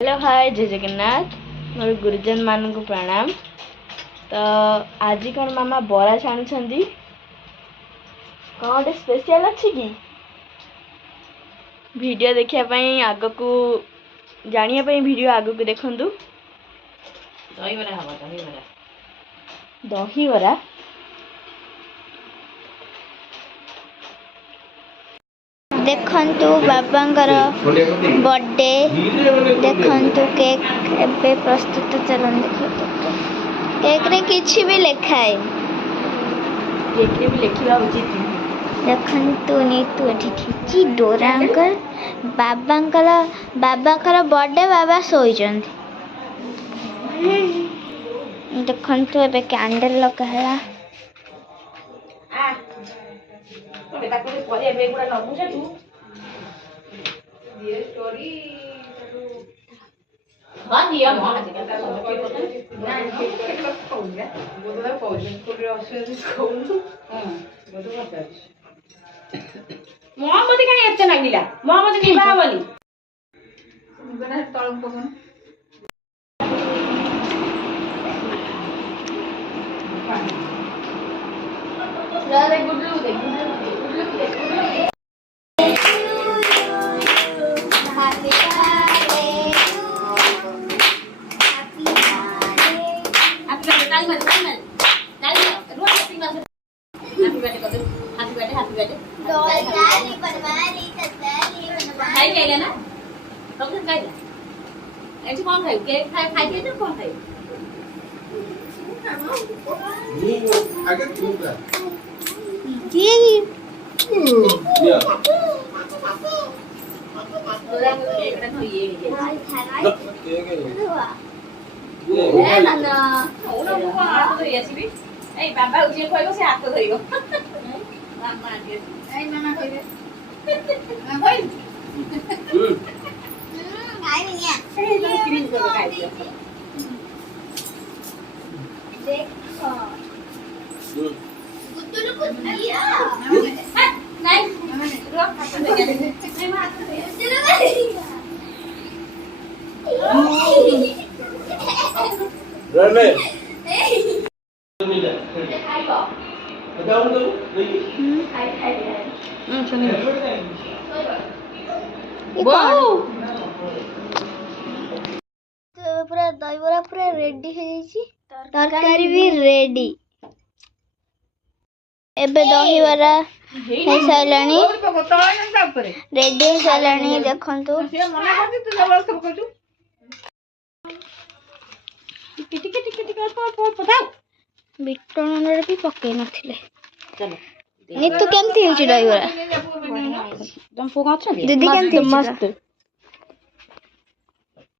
Hello hi जय जगन्नाथ मोर गुरुजन मान को प्रणाम। तो आज कौन मामा बरा छाणुं कौन गोटे स्पेशल अच्छी कि वीडियो देखा आग को जानिया वीडियो आग को देखु। दहीबरा देखंतु बाबांकर बर्थडे देखंतु केक एबे प्रस्तुत चलन देखंतु केक रे किछि भी लिखा है केक रे भी लिखिबा उचित देखंतु नीतु एठी खिची डोरांकर बाबांकर बर्थडे बाबा सोइजंती देखंतु एबे कैंडल लगाला बेटा को परे बेगुडा नबुछ तू ये स्टोरी हां दिया मां ना कोंगा बोला पौज स्कूल रे असर कोन हां बोला पचास मोहम्मद कानी एते नागिला मोहम्मद निबा बोली गना तळम पकन रे गुडलू दे बाबा उजे कहबो से हाथ धरिबो मामा के ए मामा कहबे ना भाई खाइ निया ए तो क्रीम को खाइ दियो देखो गुड्डू को दिया नहीं रो हाथ दे नहीं मैं हाथ दे रे पूरा दहीबरा पूरा रेडी हो जाइए तरकारी भी रेडी एबे दहीबरा हो साइलानी रेडी हो साइलानी देखंतु बिट लूण भी पकई नथिले नीतू केमती होची दहीबरा दीदी केमती मस्त